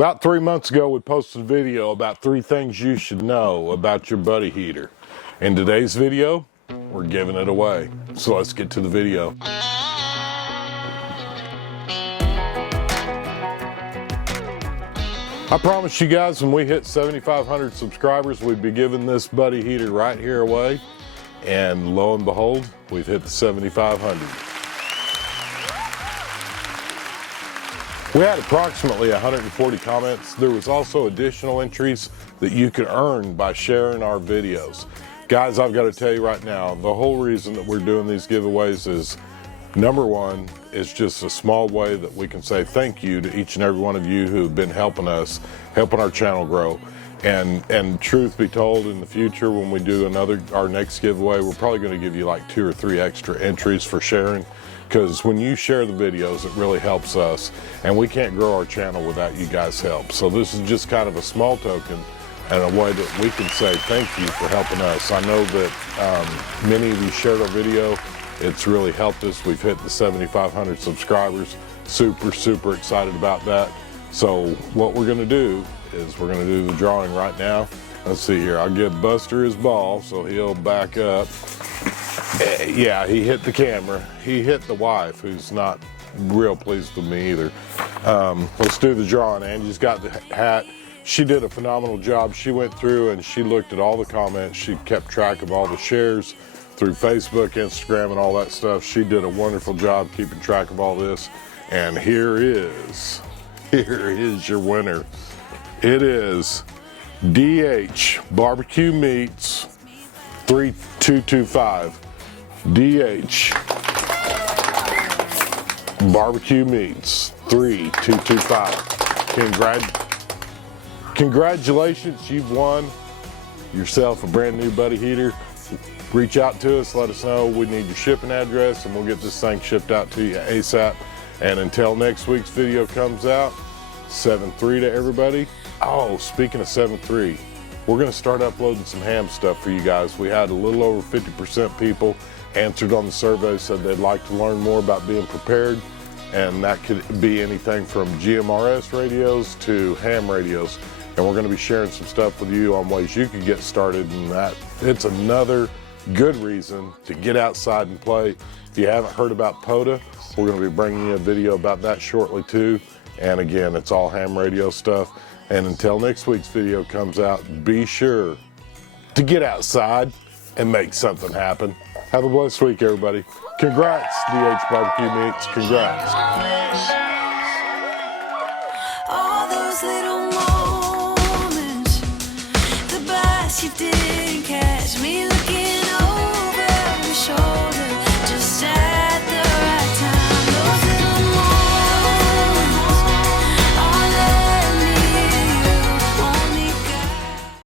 About 3 months ago, we posted a video about 3 things you should know about your buddy heater. In today's video, we're giving it away. So let's get to the video. I promised you guys when we hit 7,500 subscribers, we'd be giving this buddy heater right here away. And lo and behold, we've hit the 7,500. We had approximately 140 comments. There was also additional entries that you could earn by sharing our videos. Guys, I've got to tell you right now, the whole reason that we're doing these giveaways is, number one, it's just a small way that we can say thank you to each and every one of you who have been helping us, helping our channel grow. And truth be told, in the future when we do our next giveaway, we're probably going to give you like 2 or 3 extra entries for sharing. Because when you share the videos, it really helps us, and we can't grow our channel without you guys' help. So this is just kind of a small token and a way that we can say thank you for helping us. I know that many of you shared our video. It's really helped us. We've hit the 7,500 subscribers. Super excited about that. So what we're gonna do is we're gonna do the drawing right now. Let's see here, I'll give Buster his ball so he'll back up. Yeah, he hit the camera. He hit the wife, who's not real pleased with me either. Let's do the drawing. Angie's got the hat. She did a phenomenal job. She went through and she looked at all the comments. She kept track of all the shares through Facebook, Instagram, and all that stuff. She did a wonderful job keeping track of all this. And here is your winner. It is DH Barbecue Meats 3225. DH Barbecue Meats 3225. Congratulations, you've won yourself a brand new buddy heater. Reach out to us, let us know. We need your shipping address and we'll get this thing shipped out to you ASAP. And until next week's video comes out, 7-3 to everybody. Oh, speaking of 7-3, we're gonna start uploading some ham stuff for you guys. We had a little over 50% people answered on the survey, said they'd like to learn more about being prepared. And that could be anything from GMRS radios to ham radios. And we're gonna be sharing some stuff with you on ways you can get started, and that it's another good reason to get outside and play. If you haven't heard about POTA, we're gonna be bringing you a video about that shortly too. And again, it's all ham radio stuff. And until next week's video comes out, be sure to get outside and make something happen. Have a blessed week, everybody. Congrats, DH Barbecue Meats. Congrats. All those little moments, the bus you didn't catch me